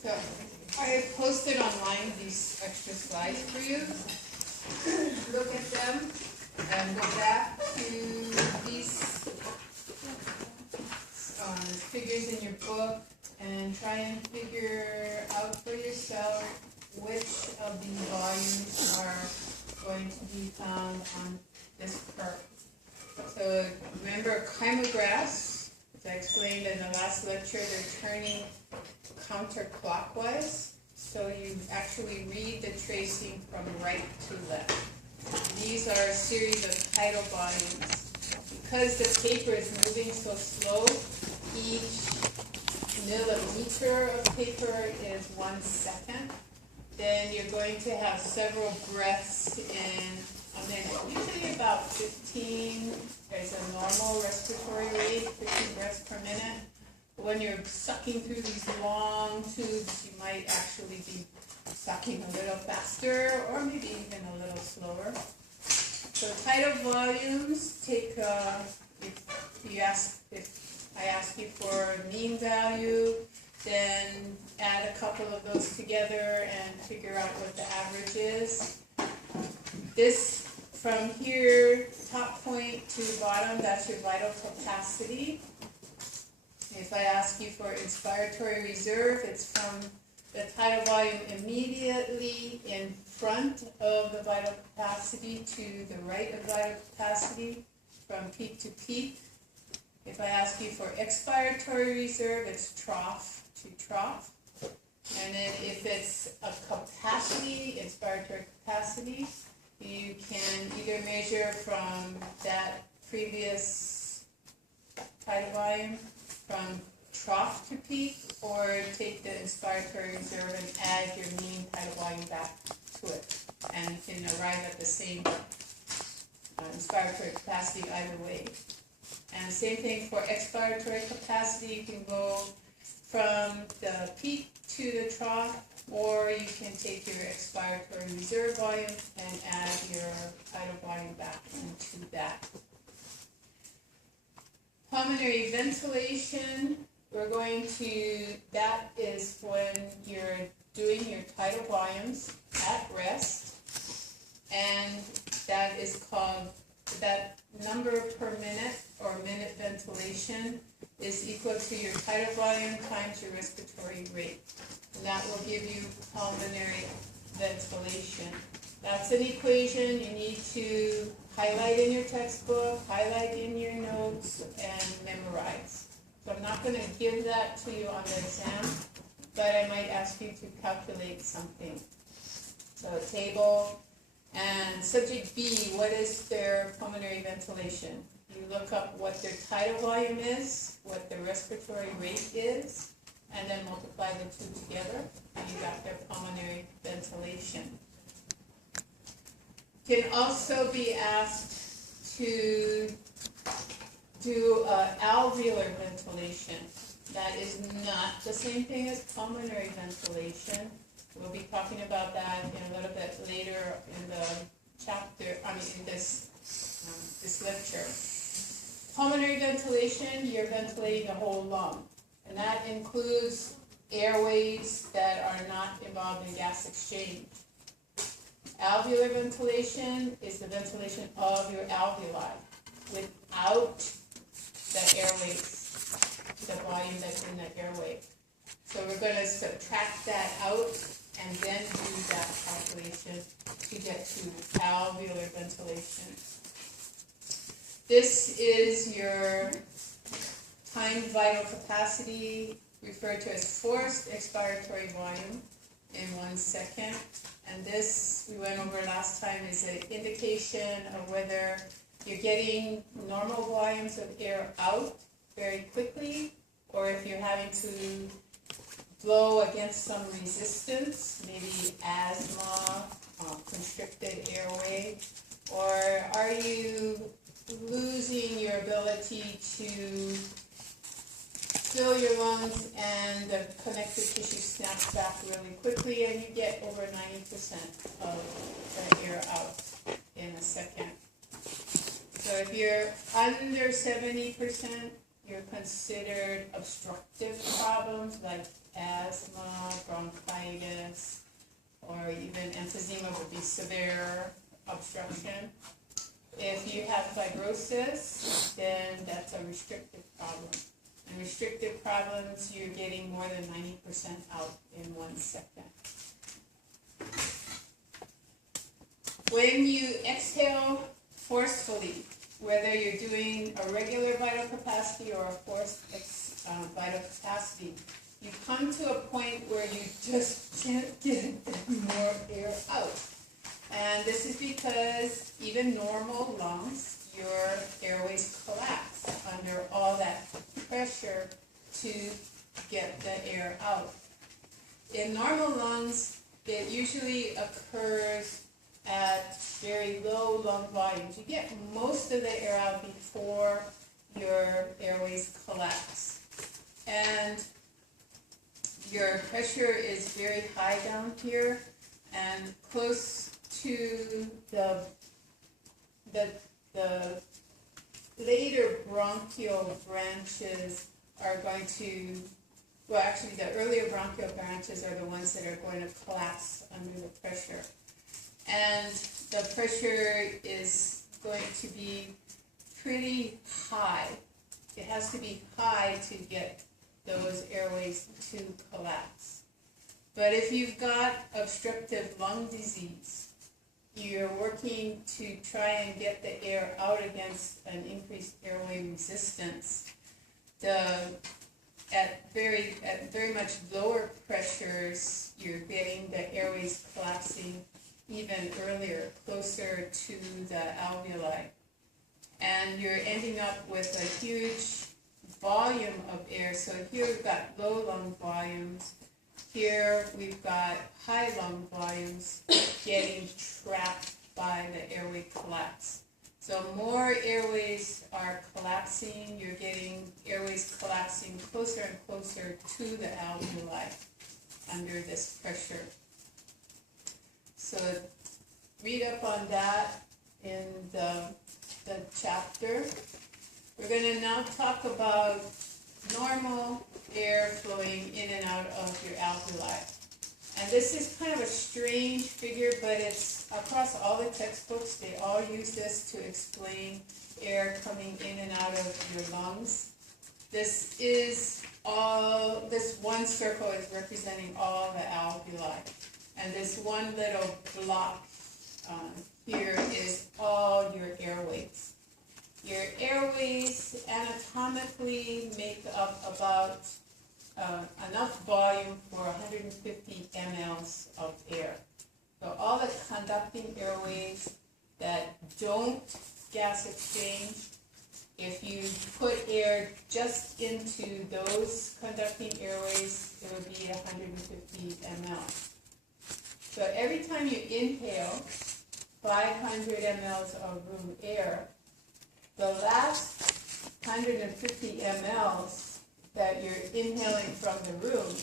So I have posted online these extra slides for you. Look at them and go back to these figures in your book and try and figure out for yourself which of these volumes are going to be found on this curve. So remember chymographs, as I explained in the last lecture, they're turning counterclockwise. So you actually read the tracing from right to left. These are a series of tidal volumes. Because the paper is moving so slow, each millimeter of paper is 1 second. Then you're going to have several breaths in a minute. Usually about 15, there's a normal respiratory rate, 15 breaths per minute. When you're sucking through these long tubes, you might actually be sucking a little faster or maybe even a little slower. So tidal volumes take, if I ask you for a mean value, then add a couple of those together and figure out what the average is. This, from here, top point to bottom, that's your vital capacity. If I ask you for inspiratory reserve, it's from the tidal volume immediately in front of the vital capacity to the right of vital capacity, from peak to peak. If I ask you for expiratory reserve, it's trough to trough. And then if it's a capacity, inspiratory capacity, you can either measure from that previous tidal volume from trough to peak, or take the inspiratory reserve and add your mean tidal volume back to it. And you can arrive at the same inspiratory capacity either way. And same thing for expiratory capacity. You can go from the peak to the trough, or you can take your expiratory reserve volume and add your tidal volume back into that. Pulmonary ventilation, that is when you're doing your tidal volumes at rest, and that is called, that number per minute or minute ventilation is equal to your tidal volume times your respiratory rate. And that will give you pulmonary ventilation. That's an equation you need to highlight in your textbook, highlight in your notes, and memorize. So I'm not going to give that to you on the exam, but I might ask you to calculate something. So a table, and subject B, what is their pulmonary ventilation? You look up what their tidal volume is, what their respiratory rate is, and then multiply the two together, and you got their pulmonary ventilation. Can also be asked to do alveolar ventilation. That is not the same thing as pulmonary ventilation. We'll be talking about that in a little bit later in the chapter, in this lecture. Pulmonary ventilation, you're ventilating a whole lung, and that includes airways that are not involved in gas exchange. Alveolar ventilation is the ventilation of your alveoli without the airways, the volume that's in the airway. So we're going to subtract that out and then do that calculation to get to alveolar ventilation. This is your timed vital capacity, referred to as forced expiratory volume in 1 second. And this, we went over last time, is an indication of whether you're getting normal volumes of air out very quickly, or if you're having to blow against some resistance, maybe asthma, constricted airway, or are you losing your ability to fill your lungs and the connective tissue snaps back really quickly and you get over 90% of the air out in a second. So if you're under 70%, you're considered obstructive problems like asthma, bronchitis, or even emphysema would be severe obstruction. If you have fibrosis, then that's a restrictive problem. And restrictive problems, you're getting more than 90% out in 1 second. When you exhale forcefully, whether you're doing a regular vital capacity or a forced vital capacity, you come to a point where you just can't get any more air out. And this is because even normal lungs, your airways collapse under all that pressure to get the air out. In normal lungs, it usually occurs at very low lung volumes. You get most of the air out before your airways collapse. And your pressure is very high down here and close to the later bronchial branches are going to, well, actually the earlier bronchial branches are the ones that are going to collapse under the pressure. And the pressure is going to be pretty high. It has to be high to get those airways to collapse. But if you've got obstructive lung disease, you're working to try and get the air out against an increased airway resistance. At very much lower pressures, you're getting the airways collapsing even earlier, closer to the alveoli. And you're ending up with a huge volume of air. So here we've got low lung volumes. Here we've got high lung volumes getting trapped by the airway collapse. So more airways are collapsing. You're getting airways collapsing closer and closer to the alveoli under this pressure. So read up on that in the chapter. We're going to now talk about normal air flowing in and out of your alveoli. And this is kind of a strange figure, but it's across all the textbooks. They all use this to explain air coming in and out of your lungs. This one circle is representing all the alveoli. And this one little block here is all your airways. Your airways anatomically make up about enough volume for 150 mLs of air. So all the conducting airways that don't gas exchange, if you put air just into those conducting airways, it would be 150 mL. So every time you inhale 500 mLs of room air, the last 150 mLs that you're inhaling from the room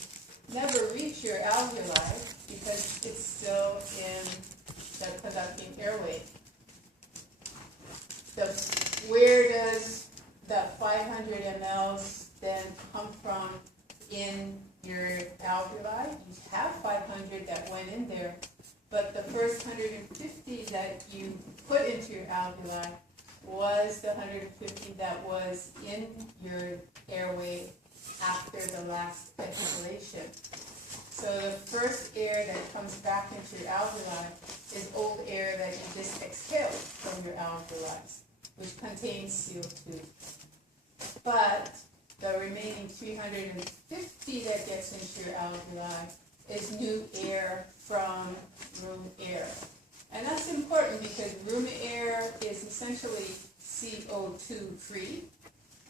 never reach your alveoli because it's still in the conducting airway. Where does that 500 mLs then come from in your alveoli? You have 500 that went in there, but the first 150 that you put into your alveoli was the 150 that was in your airway after the last exhalation. So the first air that comes back into your alveoli is old air that you just exhaled from your alveoli, which contains CO2. But the remaining 350 that gets into your alveoli is new air from room air. And that's important because room air is essentially CO2 free,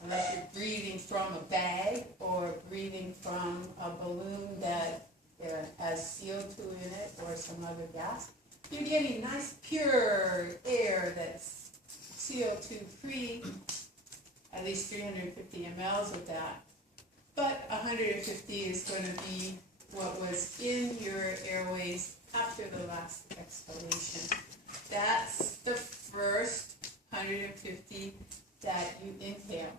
unless you're breathing from a bag or breathing from a balloon that has CO2 in it or some other gas. You're getting nice pure air that's CO2 free, at least 350 mLs of that. But 150 is going to be what was in your airways after the last exhalation. That's the first 150 that you inhale.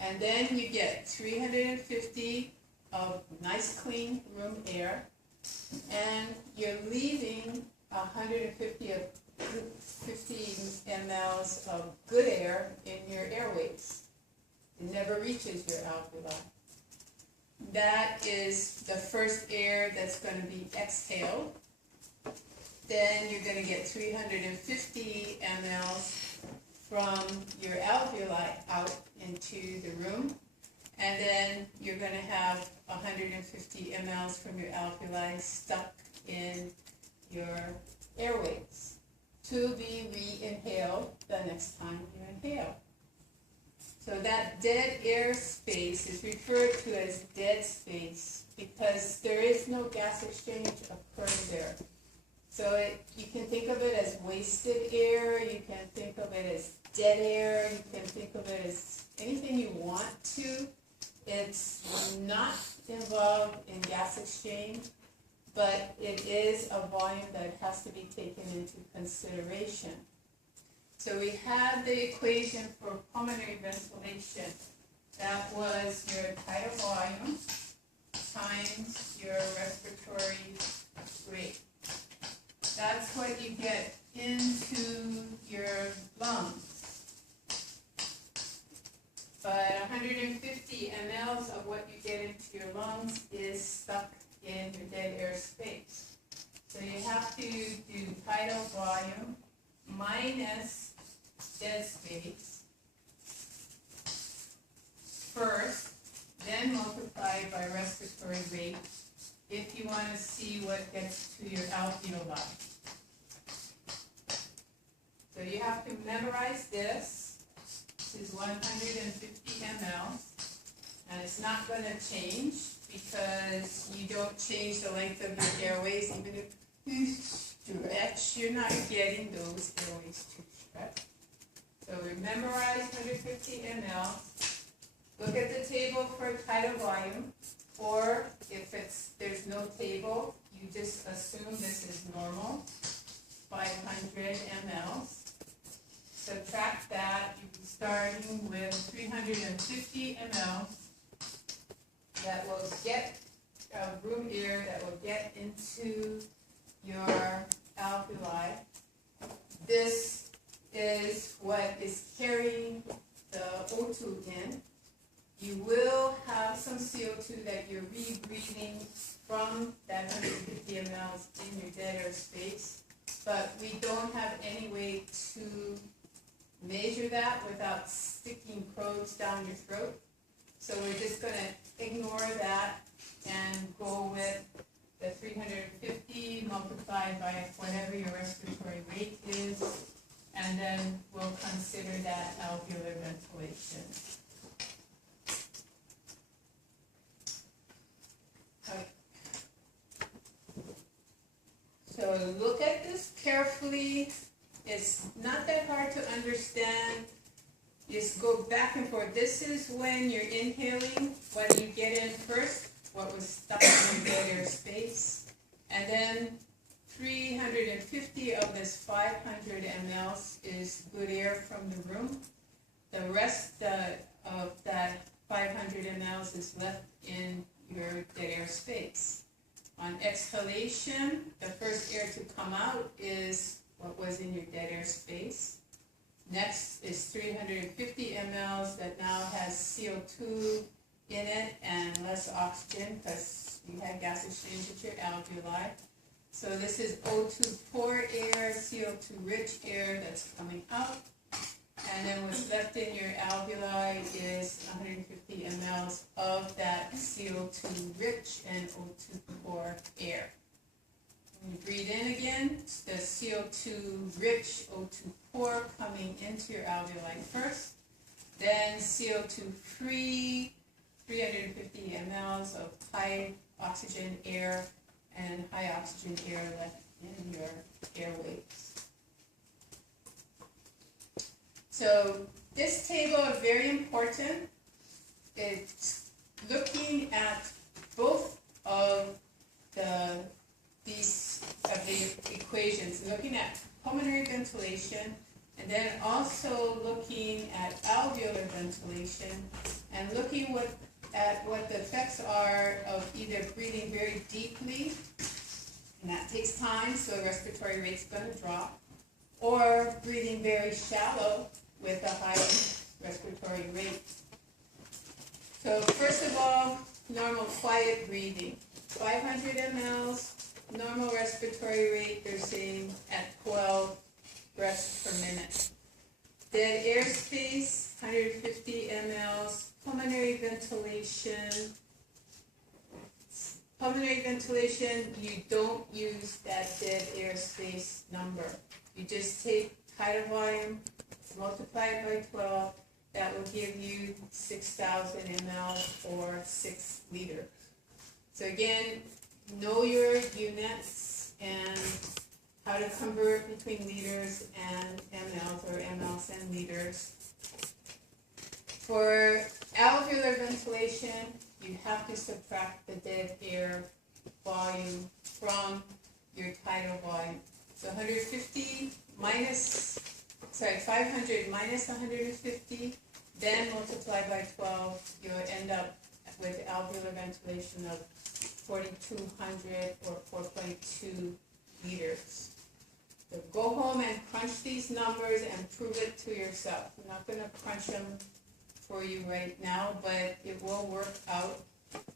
And then you get 350 of nice nice clean room air, and you're leaving 150 mLs of good air in your airways. It never reaches your alveoli. That is the first air that's going to be exhaled. Then you're going to get 350 mLs from your alveoli out into the room. And then you're going to have 150 mLs from your alveoli stuck in your airways to be re-inhaled the next time you inhale. So that dead air space is referred to as dead space because there is no gas exchange occurring there. So you can think of it as wasted air, you can think of it as dead air, you can think of it as anything you want to. It's not involved in gas exchange, but it is a volume that has to be taken into consideration. So we have the equation for pulmonary ventilation. That was your tidal volume times your respiratory rate. That's what you get into your lungs. But 150 mLs of what you get into your lungs is stuck in your dead air space. So you have to do tidal volume minus dead space first, then multiply by respiratory rate if you want to see what gets to your alveoli. So you have to memorize this. This is 150 mLs, and it's not going to change because you don't change the length of your airways. Even if you stretch, you're not getting those airways to stretch. So we memorize 150 mL. Look at the table for tidal volume, or if there's no table, you just assume this is normal, 500 mLs. Subtract that, you'll be starting with 350 mL that will get room air that will get into your alveoli. This is what is carrying the O2 in. You will have some CO2 that you're rebreathing from that 150 mL in your dead air space, but we don't have any way to measure that without sticking probes down your throat. So we're just going to ignore that and go with the 350 multiplied by whatever your respiratory rate is, and then we'll consider that alveolar ventilation. Okay. So look at this carefully. It's not that hard to understand. Just go back and forth. This is when you're inhaling, what you get in first, what was stuck in your dead air space. And then 350 of this 500 mL is good air from the room. The rest of that 500 mL is left in your dead air space. On exhalation, the first air to come out is what was in your dead air space. Next is 350 mL that now has CO2 in it and less oxygen because you had gas exchange with your alveoli. So this is O2 poor air, CO2 rich air that's coming out. And then what's left in your alveoli is 150 mL of that CO2 rich and O2 poor air. When you breathe in again, the CO2 rich, O2 poor coming into your alveoli first, then CO2 free, 350 mL of high oxygen air and high oxygen air left in your airways. So this table is very important. It's looking at both of these equations, looking at pulmonary ventilation and then also looking at alveolar ventilation and looking at what the effects are of either breathing very deeply, and that takes time, so respiratory rate's going to drop, or breathing very shallow with a high respiratory rate. So first of all, normal quiet breathing. 500 mLs, normal respiratory rate, they're saying at 12 breaths per minute. Dead airspace, 150 mLs. Pulmonary ventilation. Pulmonary ventilation, you don't use that dead airspace number. You just take tidal volume, multiply it by 12, that will give you 6,000 ml or 6 liters. So again, know your units and how to convert between liters and mLs or mLs and liters. For alveolar ventilation, you have to subtract the dead air volume from your tidal volume. So 500 minus 150, then multiply by 12, you'll end up with alveolar ventilation of 4,200 or 4.2 liters. So go home and crunch these numbers and prove it to yourself. I'm not going to crunch them for you right now, but it will work out.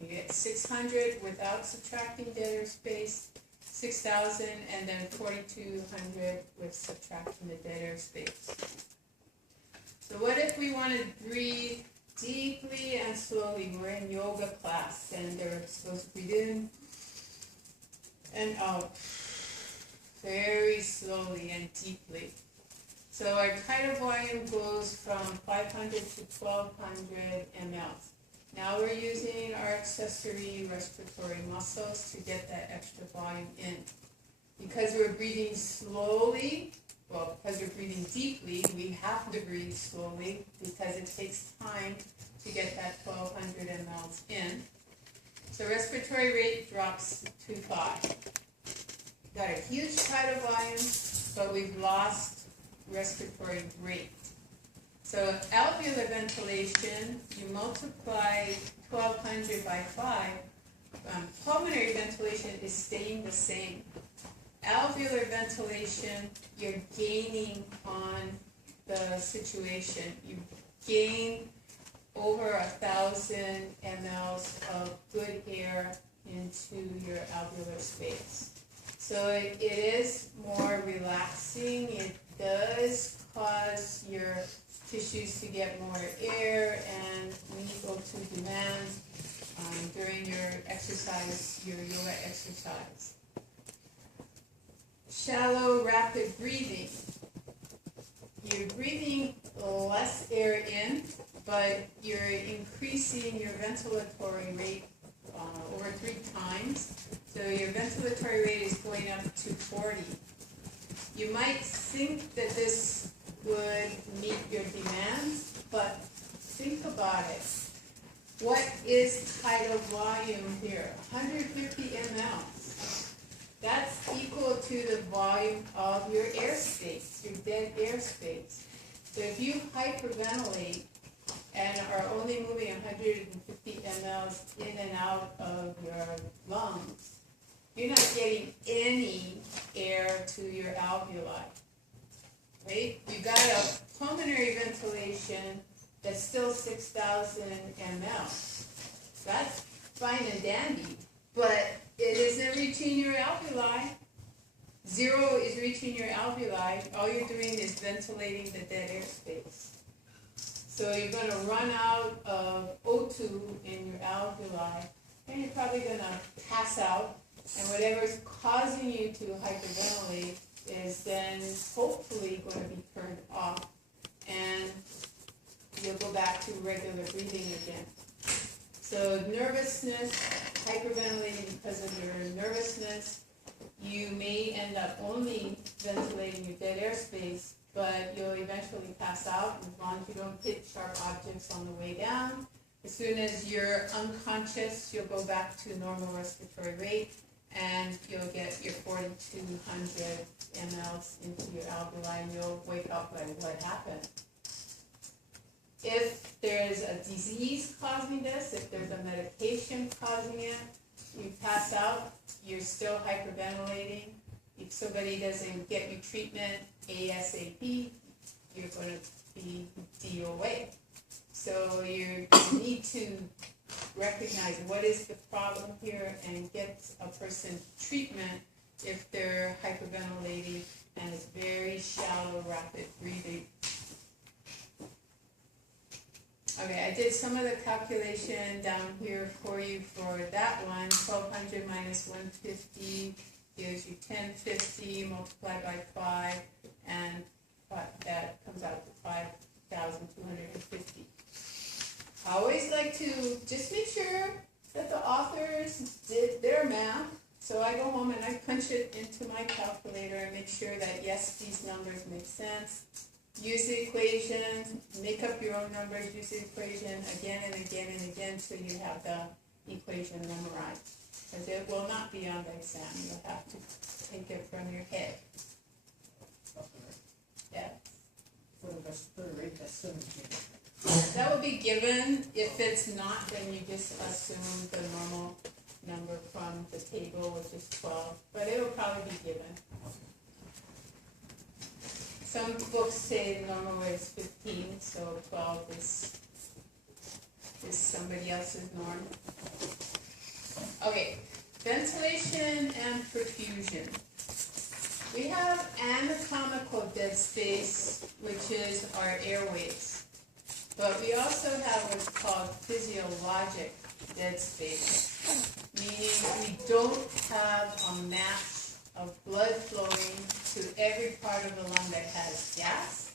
You get 600 without subtracting dead airspace, 6,000, and then 4,200 with subtracting the dead airspace. So what if we want to breathe deeply and slowly? We're in yoga class, and they're supposed to breathe in and out very slowly and deeply. So our tidal volume goes from 500 to 1,200 mLs. Now we're using our accessory respiratory muscles to get that extra volume in. Because we're breathing slowly, well, because we're breathing deeply, we have to breathe slowly because it takes time to get that 1,200 mLs in. So respiratory rate drops to 5. Got a huge tidal volume, but we've lost respiratory rate. So alveolar ventilation, you multiply 1,200 by 5. Pulmonary ventilation is staying the same. Alveolar ventilation, you're gaining on the situation. You gain over 1,000 mLs of good air into your alveolar space. So it is more relaxing. It does cause your tissues to get more air and meet O2 demand during your exercise, your yoga exercise. Shallow, rapid breathing. You're breathing less air in, but you're increasing your ventilatory rate over 3 times. So your ventilatory rate is going up to 40. You might think that this would meet your demands, but think about it. What is tidal volume here? 150 mLs. That's equal to the volume of your airspace, your dead airspace. So if you hyperventilate and are only moving 150 mLs in and out of your lungs, you're not getting any air to your alveoli, right? You got a pulmonary ventilation that's still 6,000 mLs. That's fine and dandy, but it isn't reaching your alveoli. 0 is reaching your alveoli. All you're doing is ventilating the dead airspace. So you're going to run out of O2 in your alveoli, and you're probably going to pass out. And whatever's causing you to hyperventilate is then hopefully going to be turned off, and you'll go back to regular breathing again. So nervousness, hyperventilating because of your nervousness, you may end up only ventilating your dead airspace, but you'll eventually pass out as long as you don't hit sharp objects on the way down. As soon as you're unconscious, you'll go back to normal respiratory rate, and you'll get your 4,200 mLs into your alveoli, and you'll wake up like, what happened? If there's a disease causing this, if there's a medication causing it, you pass out, you're still hyperventilating. If somebody doesn't get you treatment ASAP, you're going to be DOA. So you need to recognize what is the problem here and get a person treatment if they're hyperventilating and it's very shallow, rapid breathing. Okay, I did some of the calculation down here for you for that one. 1200 minus 150 gives you 1050 multiplied by 5, and that comes out to 5,250. I always like to just make sure that the authors did their math. So I go home and I punch it into my calculator and make sure that, yes, these numbers make sense. Use the equation, make up your own numbers, use the equation again and again and again till you have the equation memorized. Because it will not be on the exam. You'll have to take it from your head. Yeah. For the third rate, that's 17. That will be given. If it's not, then you just assume the normal number from the table, which is 12. But it will probably be given. Some books say the normal way is 15, so 12 is somebody else's norm. Okay, ventilation and perfusion. We have anatomical dead space, which is our airways. But we also have what's called physiologic dead space, meaning we don't have a match of blood flowing to every part of the lung that has gas,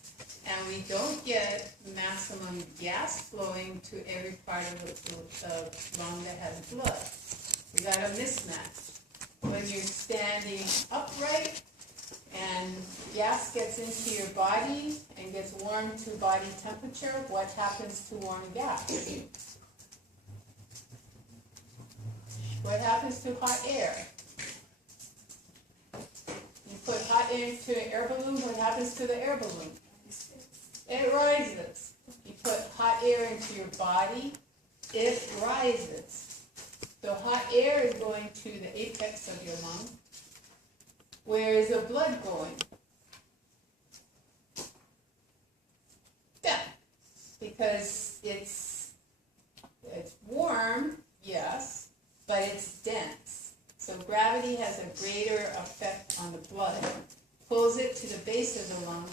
and we don't get maximum gas flowing to every part of the lung that has blood. We got a mismatch. When you're standing upright and gas gets into your body and gets warm to body temperature, what happens to warm gas? What happens to hot air? You put hot air into an air balloon, what happens to the air balloon? It rises. You put hot air into your body, it rises. So hot air is going to the apex of your lung. Where is the blood going? Down. Because it's warm, yes, but it's dense. So gravity has a greater effect on the blood. Pulls it to the base of the lung.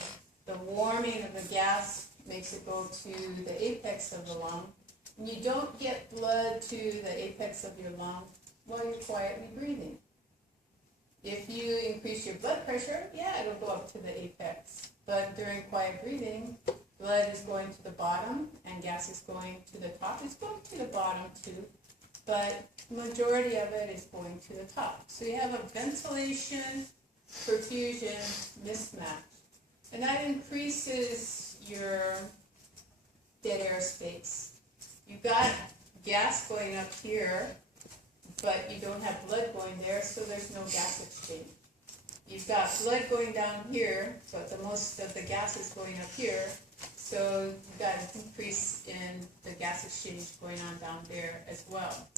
The warming of the gas makes it go to the apex of the lung. And you don't get blood to the apex of your lung while you're quietly breathing. If you increase your blood pressure, yeah, it'll go up to the apex. But during quiet breathing, blood is going to the bottom and gas is going to the top. It's going to the bottom too, but majority of it is going to the top. So you have a ventilation, perfusion mismatch. And that increases your dead air space. You've got gas going up here, but you don't have blood going there, so there's no gas exchange. You've got blood going down here, but the most of the gas is going up here, so you've got a decrease in the gas exchange going on down there as well.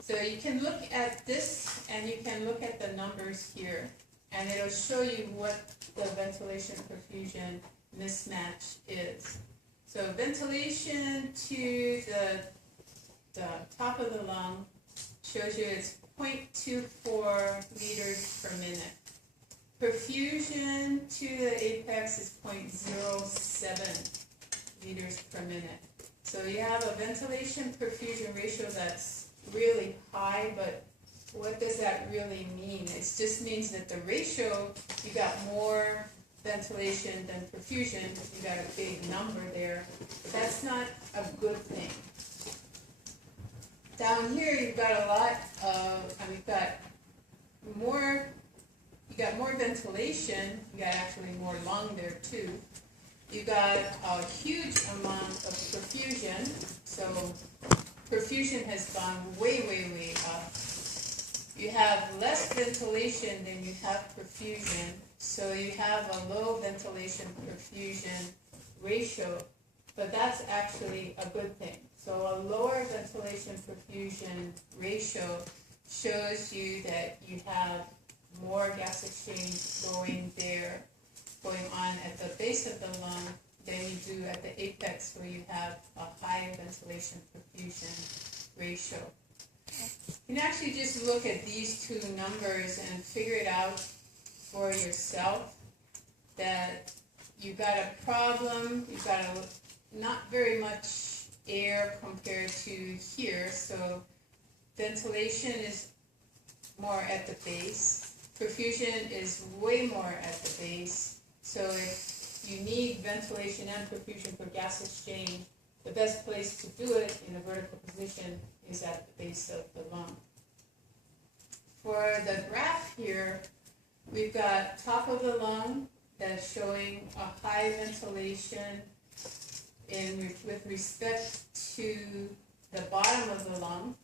So you can look at this, and you can look at the numbers here, and it'll show you what the ventilation perfusion mismatch is. So ventilation to the top of the lung shows you it's 0.24 liters per minute. Perfusion to the apex is 0.07 liters per minute. So you have a ventilation perfusion ratio that's really high, but what does that really mean? It just means that the ratio, you got more ventilation than perfusion, you got a big number there. But that's not a good thing. Down here you've got a lot of, you got more ventilation, you got actually more lung there too. You got a huge amount of perfusion, so perfusion has gone way, way, way up. You have less ventilation than you have perfusion, so you have a low ventilation perfusion ratio. but that's actually a good thing. So a lower ventilation perfusion ratio shows you that you have more gas exchange going on at the base of the lung than you do at the apex where you have a high ventilation perfusion ratio. You can actually just look at these two numbers and figure it out for yourself that you've got a problem, you've got not very much air compared to here, so ventilation is more at the base, perfusion is way more at the base, so if you need ventilation and perfusion for gas exchange, the best place to do it in a vertical position is at the base of the lung. For the graph here, we've got top of the lung that's showing a high ventilation with respect to the bottom of the lung.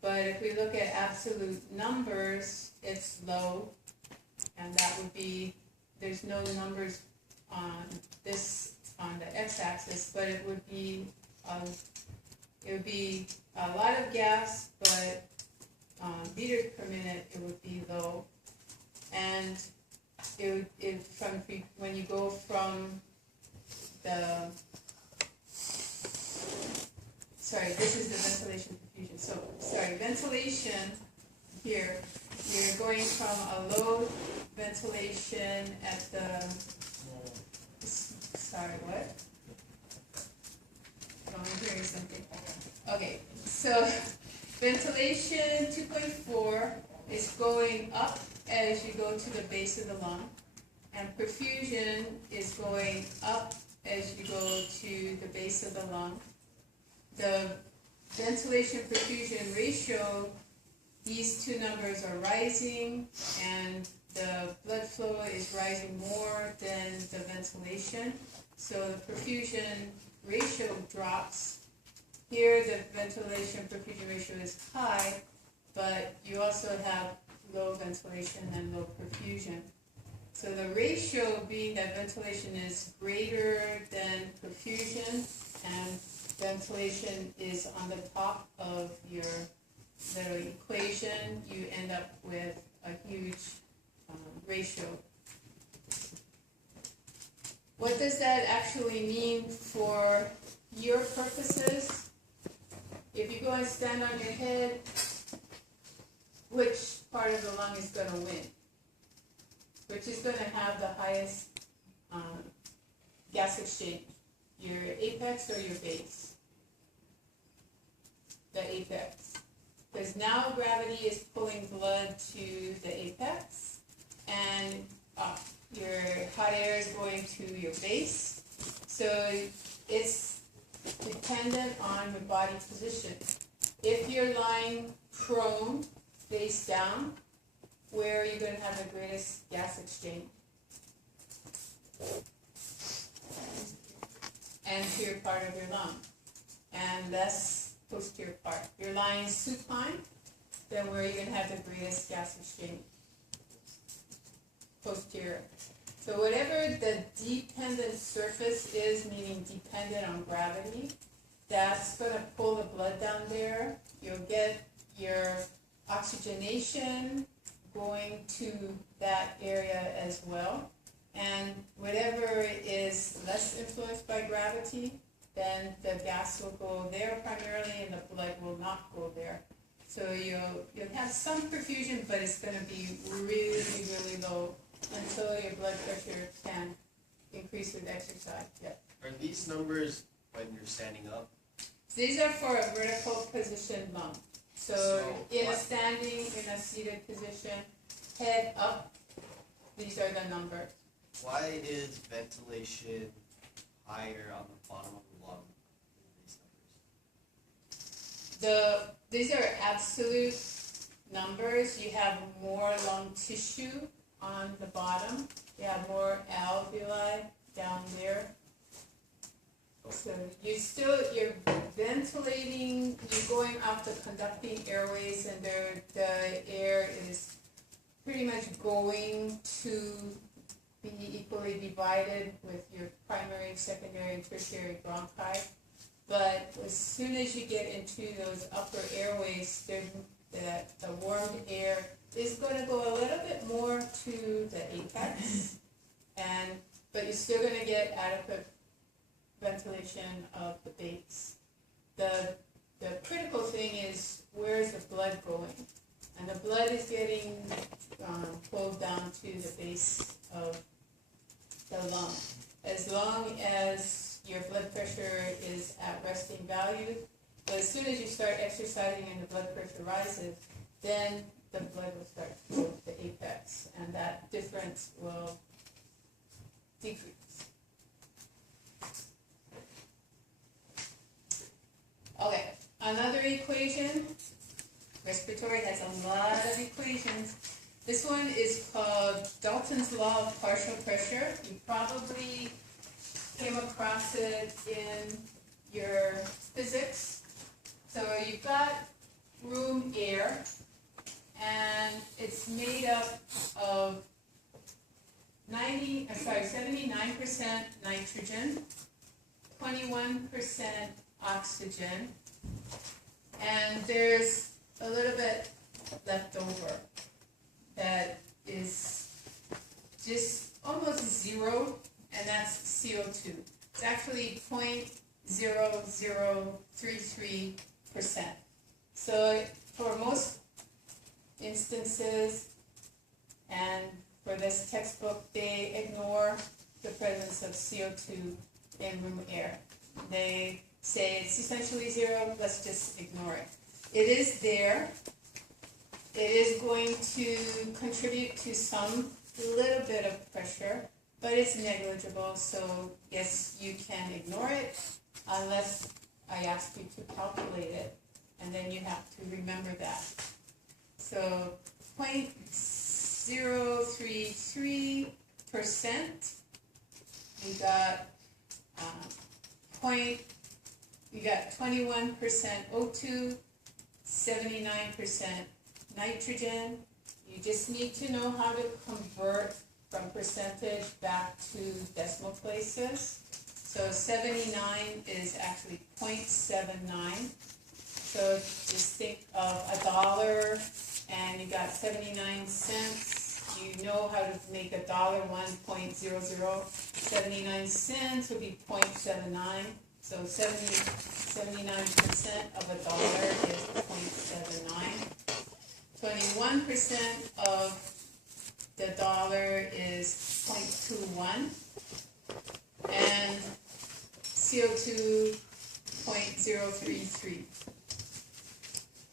But if we look at absolute numbers, it's low, and that would be, there's no numbers on the x-axis, but it would be a lot of gas, but meters per minute it would be low, and when you go from the this is the ventilation perfusion. So ventilation here, you're going from a low ventilation at the what? Oh, I'm hearing something. Okay, so ventilation 2.4 is going up as you go to the base of the lung, and perfusion is going up as you go to the base of the lung. The ventilation perfusion ratio, these two numbers are rising, and the blood flow is rising more than the ventilation, so the perfusion ratio drops. Here the ventilation perfusion ratio is high, but you also have low ventilation and low perfusion. So the ratio being that ventilation is greater than perfusion and ventilation is on the top of your little equation, you end up with a huge ratio. What does that actually mean for your purposes? If you go and stand on your head, which part of the lung is going to win? Which is going to have the highest gas exchange? Your apex or your base? The apex. Because now gravity is pulling blood to the apex, and your hot air is going to your base. So it's dependent on your body position. If you're lying prone, face down, where are you going to have the greatest gas exchange? Anterior part of your lung, and less posterior part. You're lying supine, then where are you going to have the greatest gas exchange? Posterior. So whatever the dependent surface is, meaning dependent on gravity, that's going to pull the blood down there. You'll get your oxygenation going to that area as well. And whatever is less influenced by gravity, then the gas will go there primarily and the blood will not go there. So you'll have some perfusion, but it's going to be really, really low until your blood pressure can increase with exercise. Yeah. Are these numbers when you're standing up? These are for a vertical position lung. So in a standing, in a seated position, head up, these are the numbers. Why is ventilation higher on the bottom of the lung than these numbers? These are absolute numbers. You have more lung tissue on the bottom. You have more alveoli down there. So you're ventilating, you're going up the conducting airways, and the air is pretty much going to be equally divided with your primary, secondary, and tertiary bronchi. But as soon as you get into those upper airways, the warmed air is going to go a little bit more to the apex, but you're still going to get adequate ventilation of the base. The critical thing is, where's the blood going? And the blood is getting pulled down to the base of the lung. As long as your blood pressure is at resting value, but as soon as you start exercising and the blood pressure rises, then the blood will start to go to the apex, and that difference will decrease. Okay, another equation. Respiratory has a lot of equations. This one is called Dalton's Law of Partial Pressure. You probably came across it in your physics. So you've got room air, and it's made up of 79% nitrogen, 21% oxygen, and there's a little bit left over that is just almost zero, and that's CO2. It's actually 0.0033%. So for most instances, and for this textbook, they ignore the presence of CO2 in room air. They say it's essentially zero, let's just ignore it. It is there. It is going to contribute to some little bit of pressure, but it's negligible, so yes, you can ignore it unless I ask you to calculate it, and then you have to remember that. So 0.033%, you got 21% O2, 79% nitrogen. You just need to know how to convert from percentage back to decimal places. So 79 is actually 0.79. So just think of $1 and you got 79 cents. You know how to make $1 1.00. 79 cents would be 0.79. So 79% of $1 is 0.79. 21% of the dollar is 0.21, and CO2 0.033.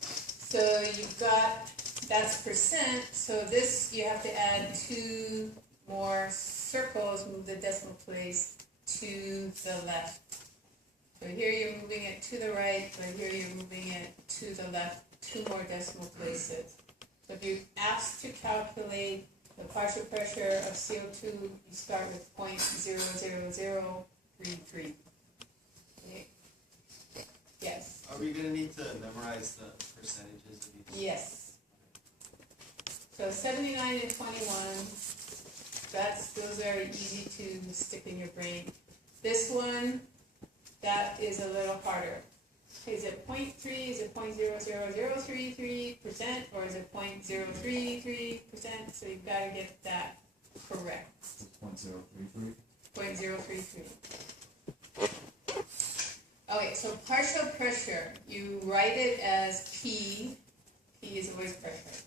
So you've got, that's percent, so this you have to add 2 more circles, move the decimal place to the left. So here you're moving it to the right, but here you're moving it to the left, 2 more decimal places. So if you're asked to calculate the partial pressure of CO2, you start with 0.00033. Okay. Yes? Are we gonna need to memorize the percentages of each? Yes. So 79 and 21, those are easy to stick in your brain. This one, that is a little harder. Is it 0.3, is it 0.00033%, or is it 0.033%? So you've got to get that correct. 0.033. 0.033. Okay, so partial pressure, you write it as P. P is always pressure.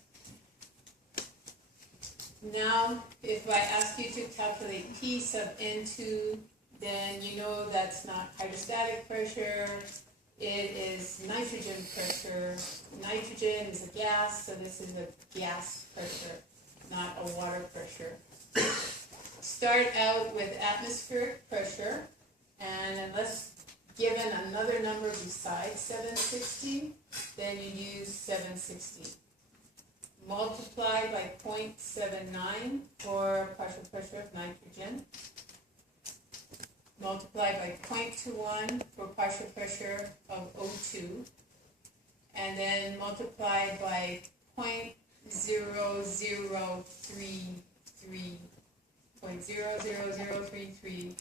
Now, if I ask you to calculate P sub N2, then you know that's not hydrostatic pressure. It is nitrogen pressure. Nitrogen is a gas, so this is a gas pressure, not a water pressure. Start out with atmospheric pressure, and unless given another number besides 760, then you use 760. Multiply by 0.79 for partial pressure of nitrogen. Multiply by 0.21 for partial pressure of O2, and then multiply by 0.0033 for 0.00033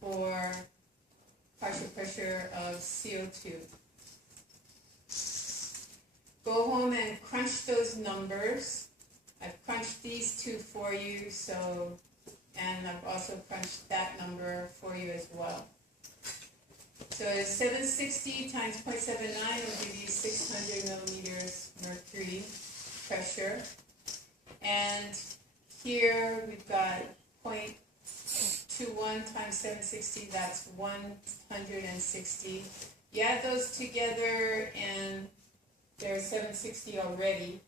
for partial pressure of CO2. Go home and crunch those numbers. I've crunched these two for you, and I've also crunched that number for you as well. So 760 times 0.79 will give you 600 millimeters mercury pressure. And here we've got 0.21 times 760, that's 160. You add those together and there's 760 already.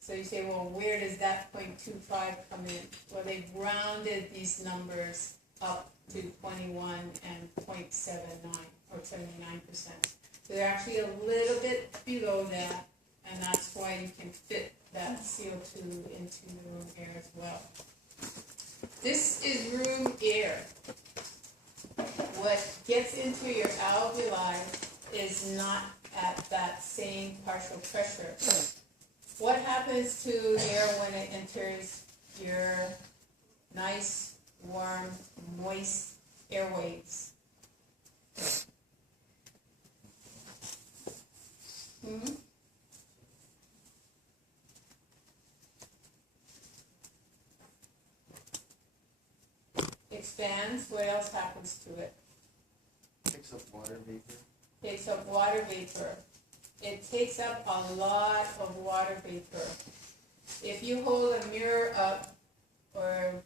So you say, well, where does that 0.25 come in? Well, they've rounded these numbers up to 21 and 0.79 or 79%. So they're actually a little bit below that, and that's why you can fit that CO2 into the room air as well. This is room air. What gets into your alveoli is not at that same partial pressure. What happens to air when it enters your nice, warm, moist airways? Expands. What else happens to it? Picks up water vapor. Takes up water vapor. It takes up a lot of water vapor. If you hold a mirror up, or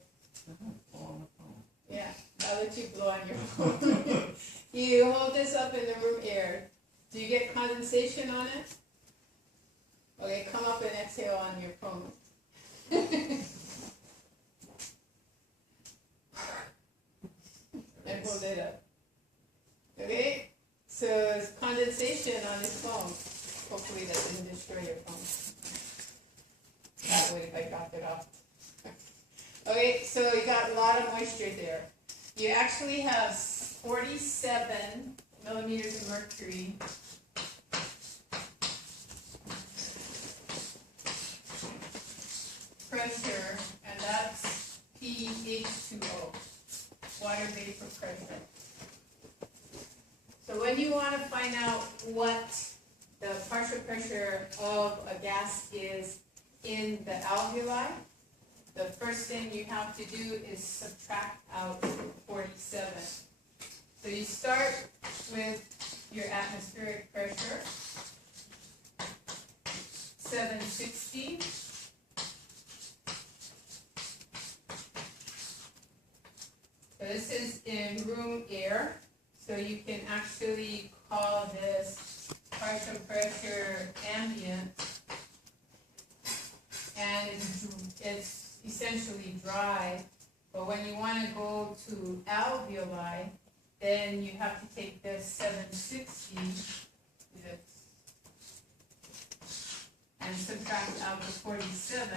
yeah, I'll let you blow on your phone. You hold this up in the room air. Do you get condensation on it? Okay, come up and exhale on your phone. And hold it up. Okay? So it's condensation on this phone. Hopefully that didn't destroy your phone. That would if I dropped it off. Okay, so you got a lot of moisture there. You actually have 47 millimeters of mercury pressure, and that's pH2O, water vapor pressure. So when you want to find out what the partial pressure of a gas is in the alveoli, the first thing you have to do is subtract out 47. So you start with your atmospheric pressure, 760. So this is in room air. So you can actually call this partial pressure ambient, and it's essentially dry. But when you want to go to alveoli, then you have to take this 760 and subtract out the 47,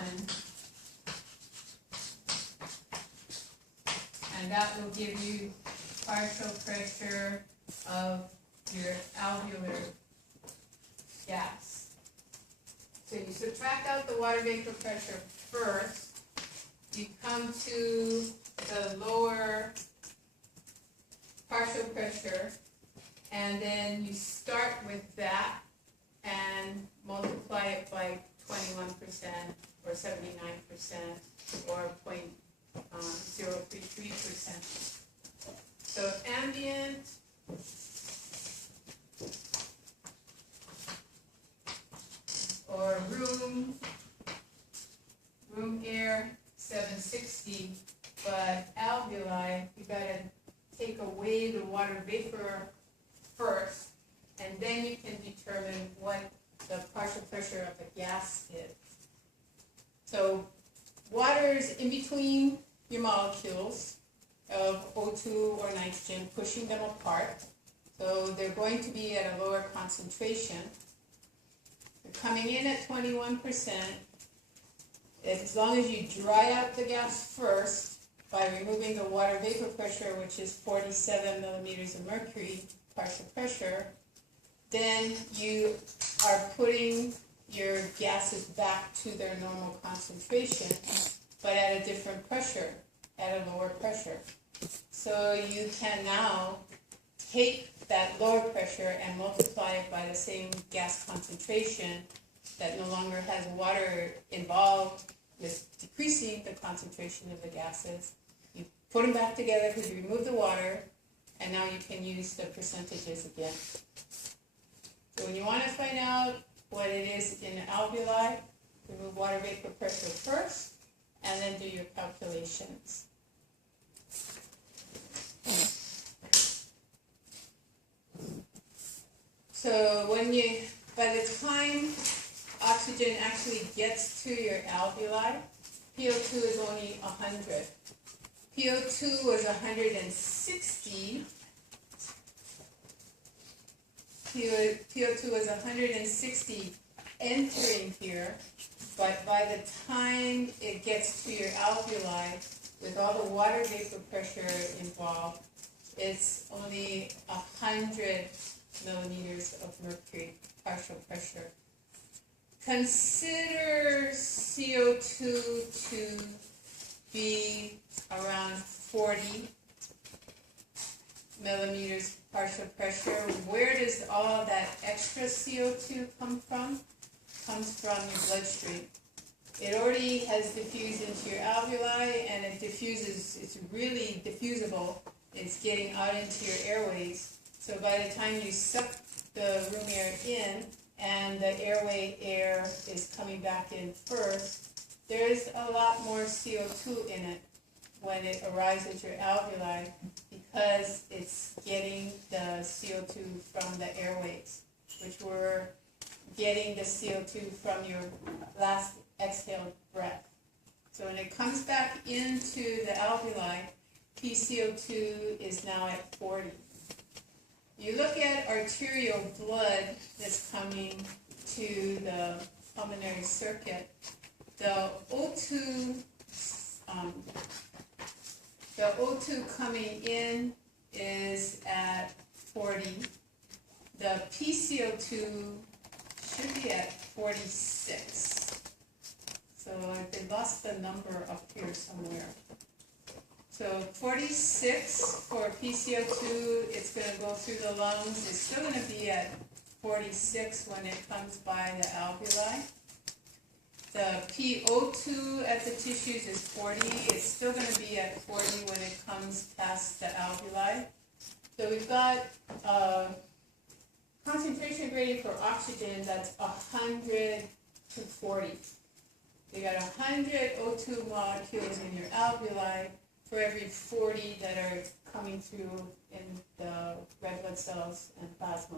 and that will give you partial pressure of your alveolar gas. So you subtract out the water vapor pressure first. You come to the lower partial pressure, and then you start with that and multiply it by 21% or 79% or 0.033%. So ambient or room air 760, but alveoli, you gotta take away the water vapor first, and then you can determine what the partial pressure of the gas is. So water is in between your molecules of O2 or nitrogen, pushing them apart. So they're going to be at a lower concentration. They're coming in at 21%. As long as you dry out the gas first by removing the water vapor pressure, which is 47 millimeters of mercury partial pressure, then you are putting your gases back to their normal concentration, but at a different pressure. at a lower pressure. So you can now take that lower pressure and multiply it by the same gas concentration that no longer has water involved with decreasing the concentration of the gases. You put them back together because you remove the water, and now you can use the percentages again. So when you want to find out what it is in alveoli, remove water vapor pressure first, and then do your calculations. So by the time oxygen actually gets to your alveoli, PO2 is only 100. PO2 was 160. PO2 was 160 entering here, but by the time it gets to your alveoli, with all the water vapor pressure involved, it's only 100 millimeters of mercury partial pressure. Consider CO2 to be around 40 millimeters partial pressure. Where does all that extra CO2 come from? Comes from your bloodstream. It already has diffused into your alveoli, and it diffuses, it's really diffusible. It's getting out into your airways. So by the time you suck the room air in and the airway air is coming back in first, there's a lot more CO2 in it when it arrives at your alveoli because it's getting the CO2 from the airways, which were getting the CO2 from your last exhaled breath. So when it comes back into the alveoli, PCO2 is now at 40. You look at arterial blood that's coming to the pulmonary circuit, the O2 coming in is at 40. The PCO2 should be at 46. So they lost the number up here somewhere. So 46 for PCO2, it's going to go through the lungs. It's still going to be at 46 when it comes by the alveoli. The PO2 at the tissues is 40. It's still going to be at 40 when it comes past the alveoli. So we've got concentration gradient for oxygen that's 100 to 40. You got 100 O2 molecules in your alveoli for every 40 that are coming through in the red blood cells and plasma.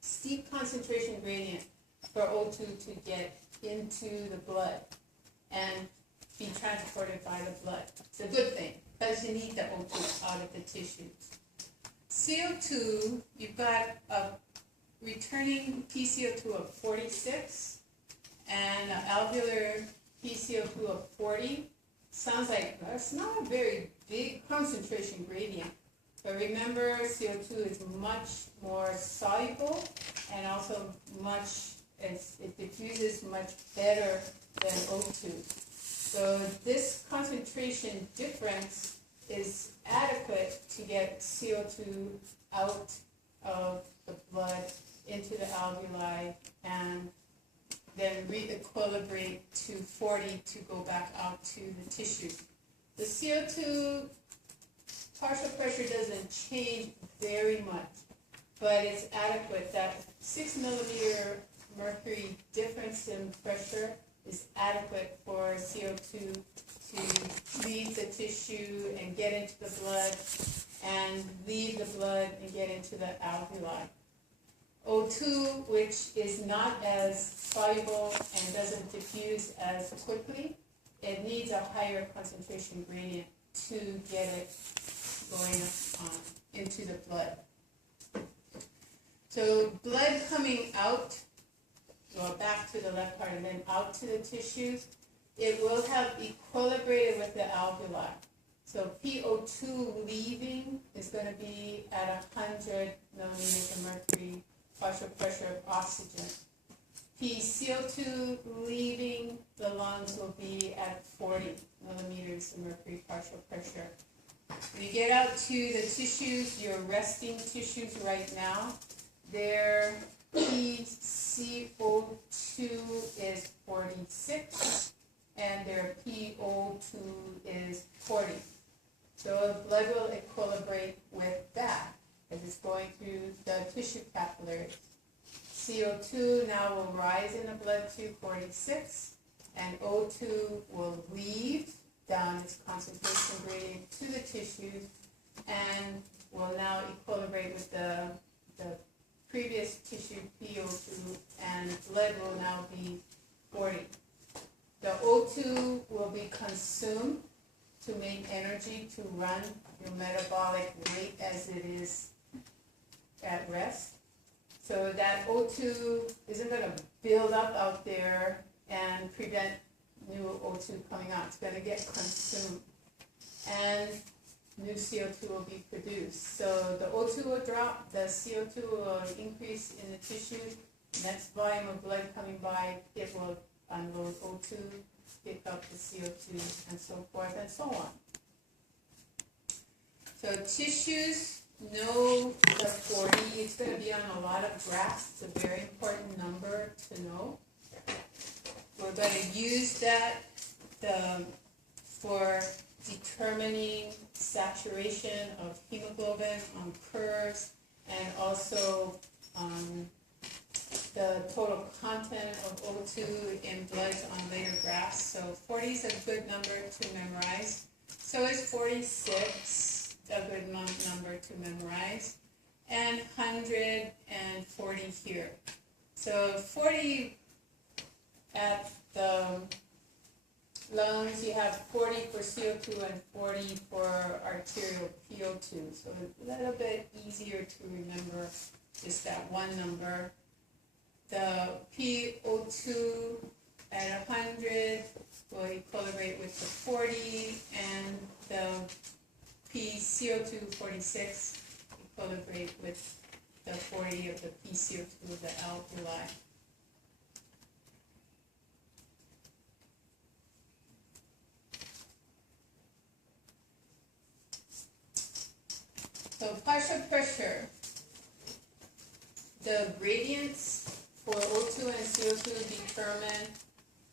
Steep concentration gradient for O2 to get into the blood and be transported by the blood. It's a good thing because you need the O2 out of the tissues. CO2, you've got a returning PCO2 of 46 and an alveolar PCO2 of 40. Sounds like that's not a very big concentration gradient. But remember, CO2 is much more soluble and also it diffuses much better than O2. So this concentration difference is adequate to get CO2 out of the blood into the alveoli and then re-equilibrate to 40 to go back out to the tissue. The CO2 partial pressure doesn't change very much, but it's adequate. That 6 millimeter mercury difference in pressure is adequate for CO2 to leave the tissue and get into the blood and leave the blood and get into the alveoli. O2, which is not as soluble and doesn't diffuse as quickly, it needs a higher concentration gradient to get it going into the blood. So blood coming out, or back to the left part and then out to the tissues, it will have equilibrated with the alveoli. So PO2 leaving is going to be at 100 millimeters of mercury partial pressure of oxygen. PCO2 leaving the lungs will be at 40 millimeters of mercury partial pressure. When you get out to the tissues, your resting tissues right now, their PCO2 is 46 and their PO2 is 40. So blood will equilibrate with that as it's going through the tissue capillaries. CO2 now will rise in the blood to 46, and O2 will leave down its concentration gradient to the tissues and will now equilibrate with the previous tissue PO2, and blood will now be 40. The O2 will be consumed to make energy to run your metabolic rate as it is at rest. So that O2 isn't going to build up out there and prevent new O2 coming out. It's going to get consumed, and new CO2 will be produced. So the O2 will drop, the CO2 will increase in the tissue. Next volume of blood coming by, it will unload O2, pick up the CO2, and so forth and so on. So tissues know the 40. It's going to be on a lot of graphs. It's a very important number to know. We're going to use that for determining saturation of hemoglobin on curves, and also the total content of O2 in blood on later graphs. So 40 is a good number to memorize. So is 46 a good number to memorize, and 140 here. So 40 at the lungs, you have 40 for CO2 and 40 for arterial PO2. So a little bit easier to remember just that one number. The PO2 at 100 will equilibrate with the 40, and the PCO2 46 equilibrate with the 40 of the PCO2 of the alveoli. So partial pressure, the gradients for O2 and CO2 determine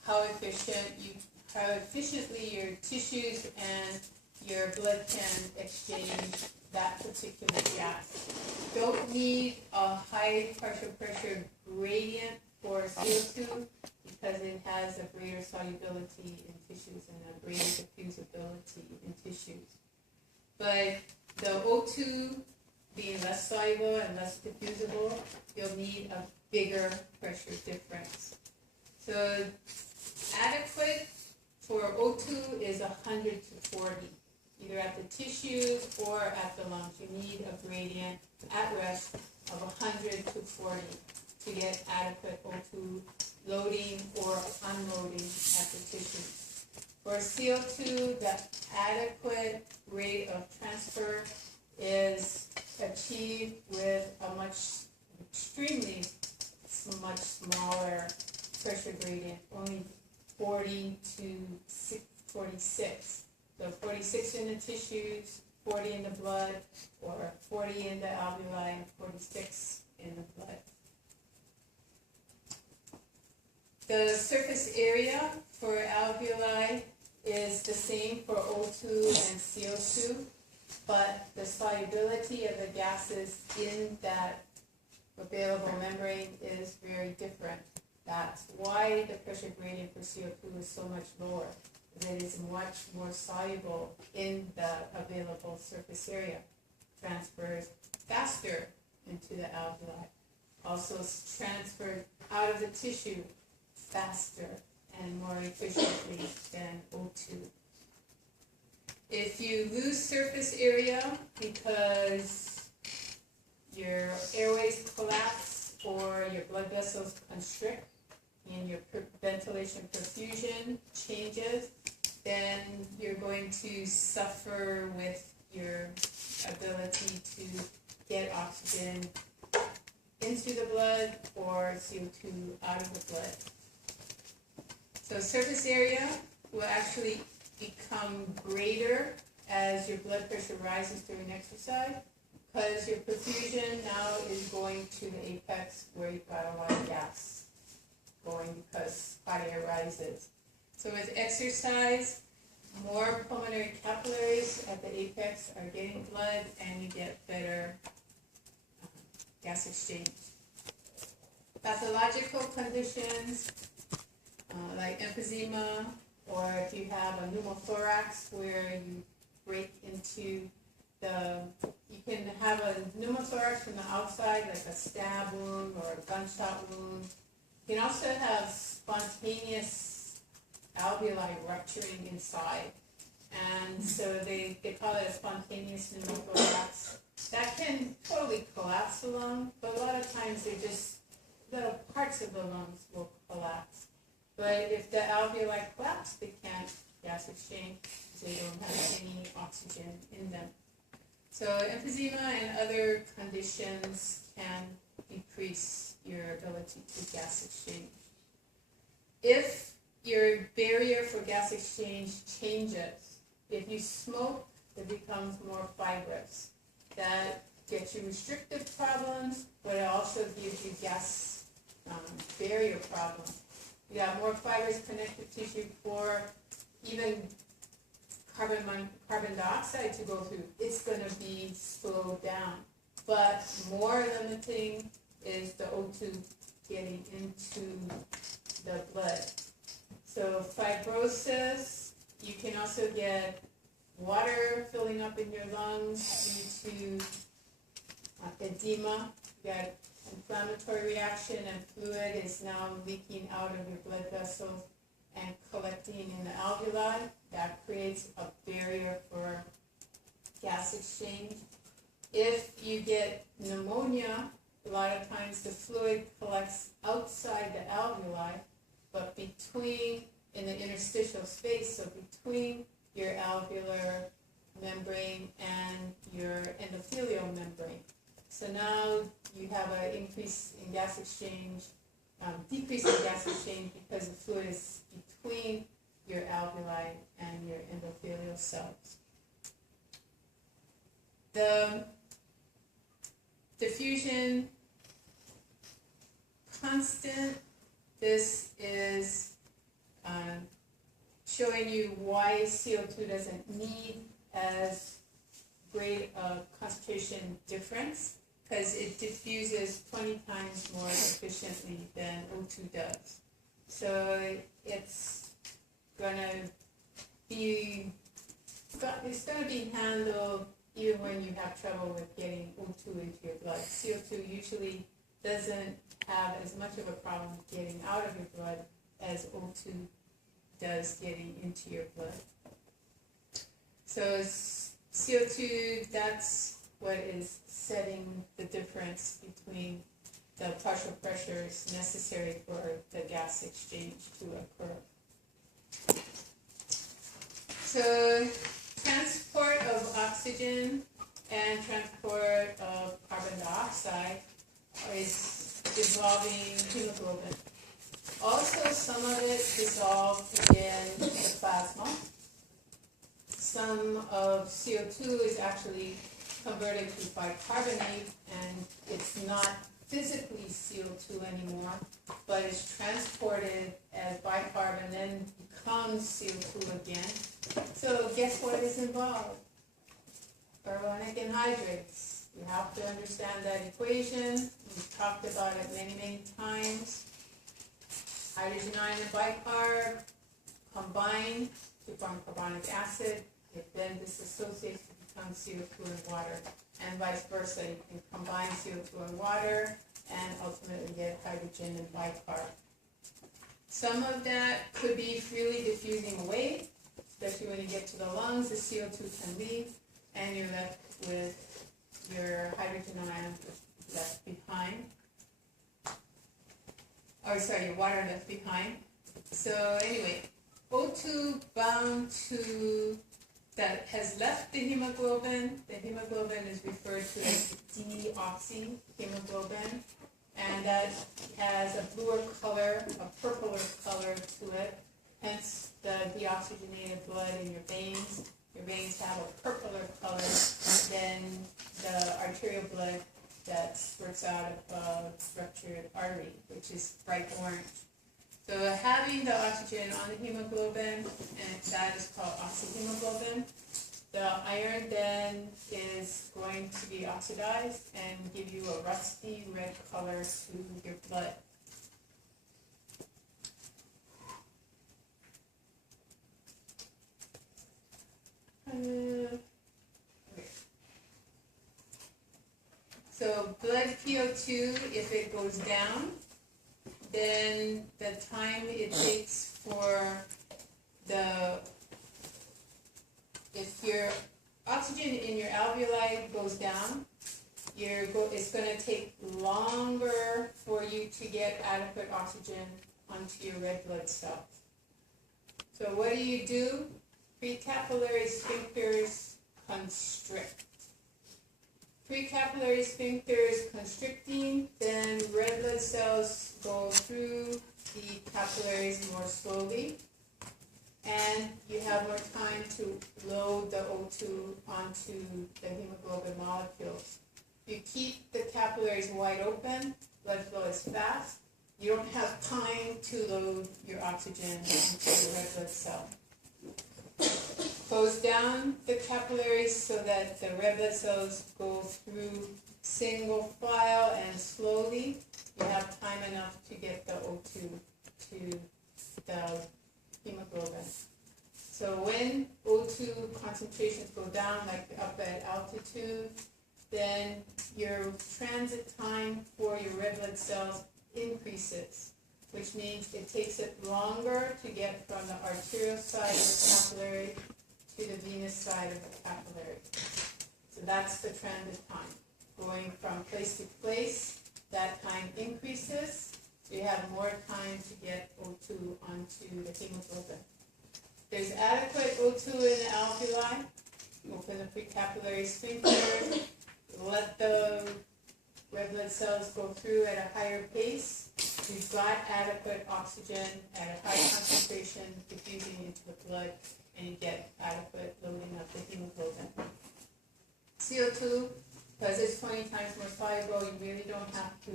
how efficiently your tissues and your blood can exchange that particular gas. Don't need a high partial pressure gradient for CO2 because it has a greater solubility in tissues and a greater diffusibility in tissues. But the O2 being less soluble and less diffusible, you'll need a bigger pressure difference. So adequate for O2 is 100 to 40. Either at the tissues or at the lungs. You need a gradient at rest of 100 to 40 to get adequate O2 loading or unloading at the tissues. For CO2, the adequate rate of transfer is achieved with a extremely much smaller pressure gradient, only 40 to 46. So 46 in the tissues, 40 in the blood, or 40 in the alveoli, and 46 in the blood. The surface area for alveoli is the same for O2 and CO2, but the solubility of the gases in that available membrane is very different. That's why the pressure gradient for CO2 is so much lower. It is much more soluble in the available surface area. Transfers faster into the alveoli. Also transferred out of the tissue faster and more efficiently than O2. If you lose surface area because your airways collapse or your blood vessels constrict and your ventilation perfusion changes, then you're going to suffer with your ability to get oxygen into the blood or CO2 out of the blood. So surface area will actually become greater as your blood pressure rises during exercise, because your perfusion now is going to the apex where you've got a lot of gas going because hot air rises. So with exercise, more pulmonary capillaries at the apex are getting blood, and you get better gas exchange. Pathological conditions like emphysema, or if you have a pneumothorax where you break into you can have a pneumothorax from the outside, like a stab wound or a gunshot wound. You can also have spontaneous alveoli rupturing inside. And so they call it a spontaneous pneumothorax. That can totally collapse the lung, but a lot of times they're just little parts of the lungs will collapse. But if the alveoli collapse, they can't gas exchange because they don't have any oxygen in them. So emphysema and other conditions can decrease your ability to gas exchange. If your barrier for gas exchange changes, if you smoke, it becomes more fibrous. That gets you restrictive problems, but it also gives you gas barrier problems. You have more fibrous connective tissue for even carbon dioxide to go through. It's going to be slowed down. But more limiting is the O2 getting into the blood. So fibrosis, you can also get water filling up in your lungs due to edema. You got inflammatory reaction, and fluid is now leaking out of your blood vessels and collecting in the alveoli. That creates a barrier for gas exchange. If you get pneumonia, a lot of times the fluid collects outside the alveoli, but in the interstitial space, so between your alveolar membrane and your endothelial membrane. So now you have an increase in gas exchange, decrease in gas exchange because the fluid is between your alveoli and your endothelial cells. The diffusion constant, this is showing you why CO2 doesn't need as great a concentration difference, because it diffuses 20 times more efficiently than O2 does. So it's gonna be handled even when you have trouble with getting O2 into your blood. CO2 usually doesn't have as much of a problem getting out of your blood as O2 does getting into your blood. So CO2, that's what is setting the difference between the partial pressures necessary for the gas exchange to occur. So transport of oxygen and transport of carbon dioxide is dissolving hemoglobin. Also, some of it dissolved in the plasma. Some of CO2 is actually converted to bicarbonate, and it's not physically CO2 anymore, but it's transported as bicarb and then becomes CO2 again. So guess what is involved? Carbonic anhydrase. You have to understand that equation. We've talked about it many, many times. Hydrogen ion and bicarb combine to form carbonic acid. It then disassociates to become CO2 and water, and vice versa. You can combine CO2 and water and ultimately get hydrogen and bicarb. Some of that could be freely diffusing away, especially when you get to the lungs. The CO2 can leave, and you're left with your hydrogen ion left behind. Your water left behind. So anyway, O2 bound to that has left the hemoglobin. The hemoglobin is referred to as deoxyhemoglobin. and that has a bluer color, a purpler color to it, hence the deoxygenated blood in your veins. Your veins have a purpler color than the arterial blood that spurts out of a ruptured artery, which is bright orange. So having the oxygen on the hemoglobin, and that is called oxyhemoglobin. The iron then is going to be oxidized and give you a rusty red color to your blood. So blood PO2, if it goes down, then the time it takes for if your oxygen in your alveoli goes down, it's going to take longer for you to get adequate oxygen onto your red blood cells. So what do? Precapillary sphincters constrict. Precapillary sphincters constricting, then red blood cells go through the capillaries more slowly, and you have more time to load the O2 onto the hemoglobin molecules. You keep the capillaries wide open, blood flow is fast, you don't have time to load your oxygen into the red blood cell. Close down the capillaries so that the red blood cells go through single file and slowly. You have time enough to get the O2 to the hemoglobin. So when O2 concentrations go down, like up at altitude, then your transit time for your red blood cells increases, which means it takes it longer to get from the arterial side of the capillary to the venous side of the capillary. So that's the transit time. Going from place to place, that time increases, so you have more time to get O2 onto the hemoglobin. There's adequate O2 in the alveoli. Open the precapillary sphincter, let the red blood cells go through at a higher pace. You've got adequate oxygen at a high concentration diffusing into the blood, and you get adequate loading of the hemoglobin. CO2, because it's 20 times more soluble, you really don't have to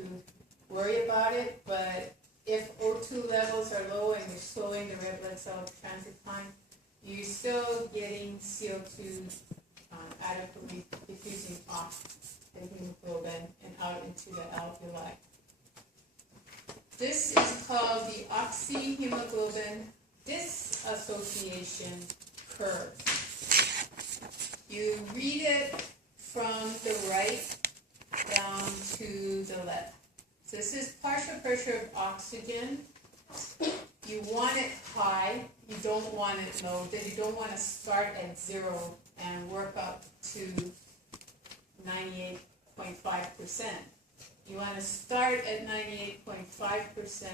worry about it, but if O2 levels are low and you're slowing the red blood cell transit time, you're still getting CO2 adequately diffusing off the hemoglobin and out into the alveoli. This is called the oxyhemoglobin dissociation curve. You read it from the right down to the left. So this is partial pressure of oxygen. You want it high, you don't want it low, then you don't want to start at 0 and work up to 98.5%. You want to start at 98.5%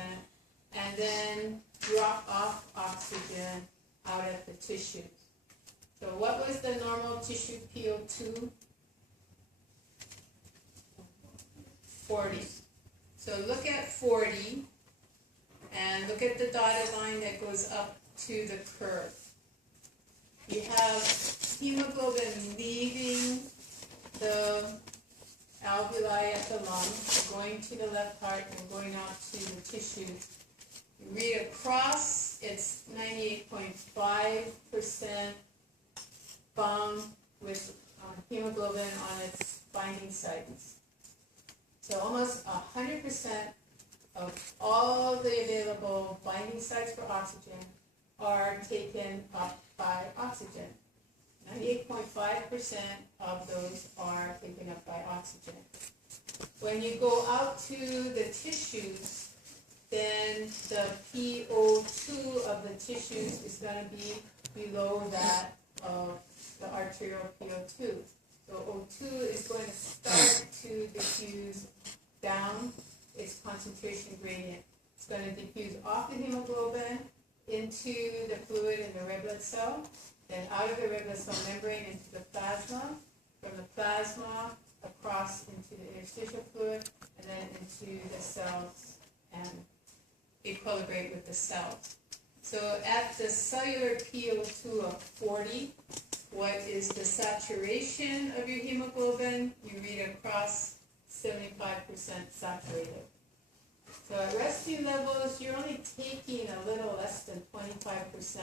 and then drop off oxygen out at the tissues. So what was the normal tissue PO2? 40. So look at 40 and look at the dotted line that goes up to the curve. You have hemoglobin leaving the alveoli at the lung, going to the left heart and going out to the tissues. You read across, it's 98.5% bound with hemoglobin on its binding sites. So almost 100% of all the available binding sites for oxygen are taken up by oxygen. 98.5% of those are taken up by oxygen. When you go out to the tissues, then the PO2 of the tissues is going to be below that of the arterial PO2. So O2 is going to start to diffuse down its concentration gradient. It's going to diffuse off the hemoglobin into the fluid in the red blood cell, then out of the red blood cell membrane into the plasma. From the plasma, across into the interstitial fluid and then into the cells and equilibrate with the cells. So at the cellular PO2 of 40, what is the saturation of your hemoglobin? You read across 75% saturated. So at resting levels, you're only taking a little less than 25%